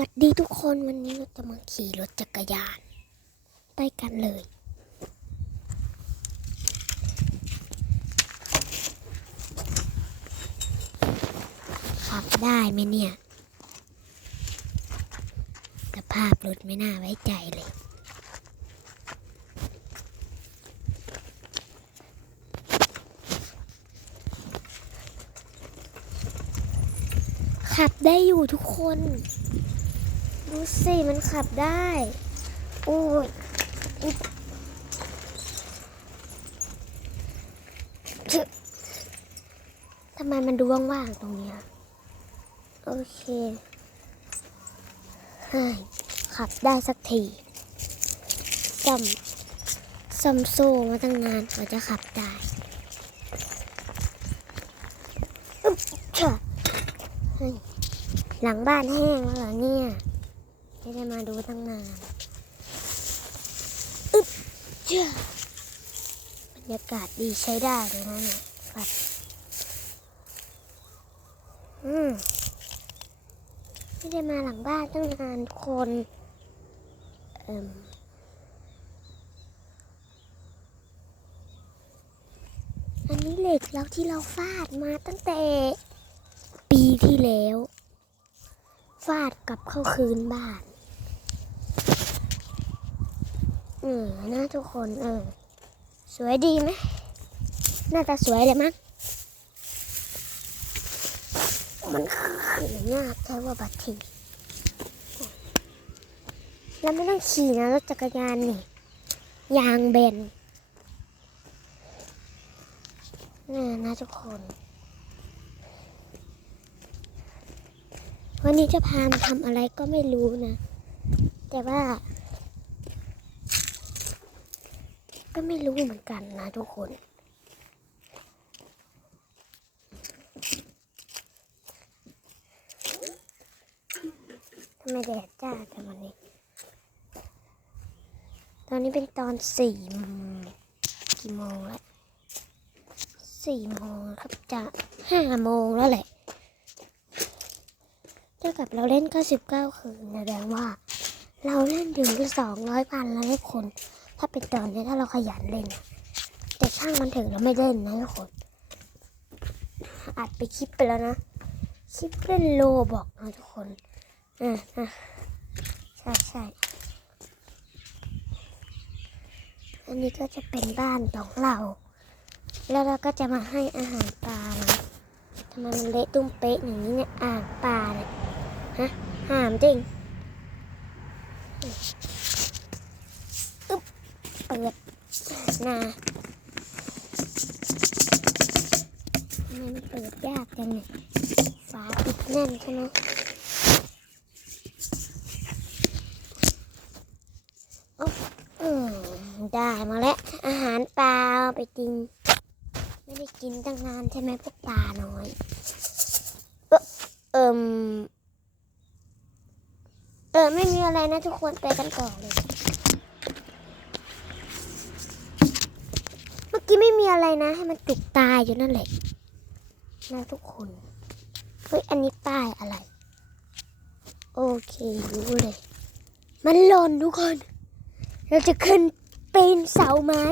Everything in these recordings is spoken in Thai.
วัสดีทุกคนวันนี้เราจะมาขี่รถจักรยานไปกันเลย ขับได้ไหมเนี่ยสภาพรถไม่น่าไว้ใจเลยขับได้อยู่ทุกคน ดูสิมันขับได้โอ้ยอุ๊ยทำไมมันดูว่างๆตรงเนี้ย โอเคเฮ้ยขับได้สักทีซ่อมซ่อมโซ่มาตั้งนานกว่าจะขับได้อึ๊บเชอะเฮ้ยหลังบ้านแห้งแล้วเนี่ย ไม่ได้มาดูตั้งนานอึ๊บเจ้าบรรยากาศดีใช้ได้เลยนะเนี่ยครับอืมไม่ได้มาหลังบ้านตั้งนานคนเอิ่มอันนี้เหล็กแล้วที่เราฟาดมาตั้งแต่ปีที่แล้ว ฟาดกลับเข้าคืนบ้าน เออนะทุกคนเออสวยดีไหมน่าจะสวยเลยมั้งมันขี่ยากแค่ว่าบัตรทีแล้วไม่ต้องขี่นะรถจักรยานนี่ยางเบนนี่นะทุกคน วันนี้จะพามาทำอะไรก็ไม่รู้นะ แต่ว่า ก็ไม่รู้เหมือนกันนะทุกคน ทำไมแดดจ้าจังวันนี้ ตอนนี้เป็นตอนสี่โมงกี่โมงแล้วสี่โมงครับจะห้าโมงแล้วแหละเท่ากับเราเล่น99คืนแสดงว่า เราเล่นถึง200พันแล้วทุกคน ถ้าเป็นตอนนี้ถ้าเราขยันเล่น แต่ช่างมันถึงเราไม่เล่นนะทุกคนอัดไปคลิปไปแล้วนะ คลิปเล่นโลบอกนะทุกคนอ่าอ่าใช่ใช่อันนี้ก็จะเป็นบ้านของเรา แล้วเราก็จะมาให้อาหารปลานะทำไมมันเละตุ้มเป๊ะอย่างนี้เนี่ยอ่างปลาเนี่ยฮะหามจริงอึ๊บเปิด นามันเปิดยากจังเนี่ยฝาปิดแน่นใช่ไหมโอ๊ะอืมได้มาแล้ว อาหารปลาไปกิน ไม่ได้กินตั้งนานใช่ไหมพวกปลาน้อยเออเอิมเออไม่มีอะไรนะทุกคนไปกันต่อเลย เมื่อ กี้ไม่มีอะไรนะ ให้มันจุกตายอยู่นั่นแหละนะทุกคนเฮ้ยอันนี้ป้ายอะไร โอเครู้เลย มันหล่นทุกคน เราจะขึ้นปีนเสาไม้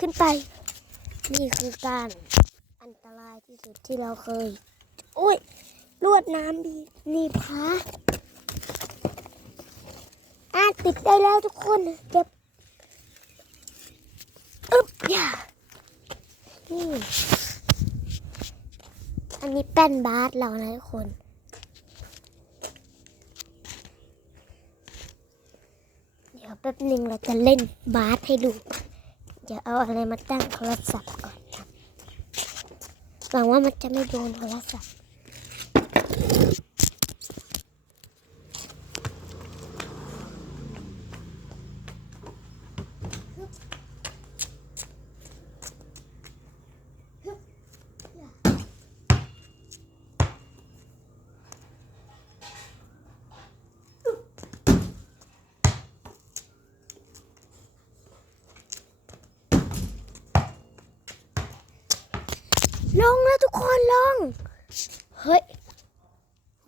ขึ้นไป นี่คือการอันตรายที่สุดที่เราเคยอุ้ยลวดน้ำดีนี่พาอะติดได้แล้วทุกคนเก็บ อึ๊บอย่านี่ อันนี้แป้นบาสเรานะทุกคน เดี๋ยวแป๊บหนึ่งเราจะเล่นบาสให้ดู เดี๋ยวเอาอะไรมาตั้งโทรศัพท์ก่อนนะหวังว่ามันจะไม่โดนโทรศัพท์ ลงแล้วทุกคนลง เฮ้ย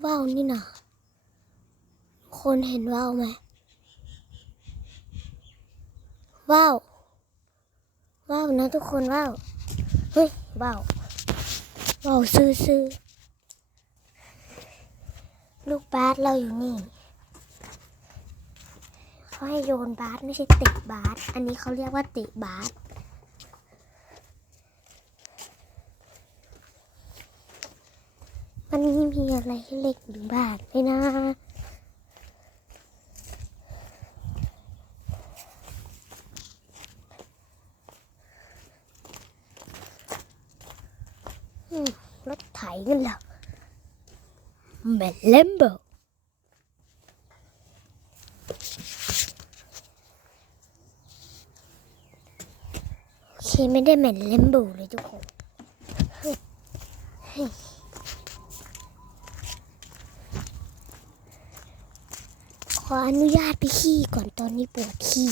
ว้าวนี่นะคนเห็นว่าวไหมว่าวว่าวนะทุกคนว่าวเฮ้ยว่าวว่าวซื้อซื้อลูกบาสเราอยู่นี่เขาให้โยนบาสไม่ใช่เตะบาสอันนี้เขาเรียกว่าเตะบาส มันนี่มีอะไรให้เล็กหรือบ้านไหมนะ รถไถนั่นเหรอแมนเลมโบโอเคไม่ได้แมนเลมโบเลยทุกคนเฮ้ยเฮ้ย ขออนุญาตไปขี้ก่อนตอนนี้ปวดขี้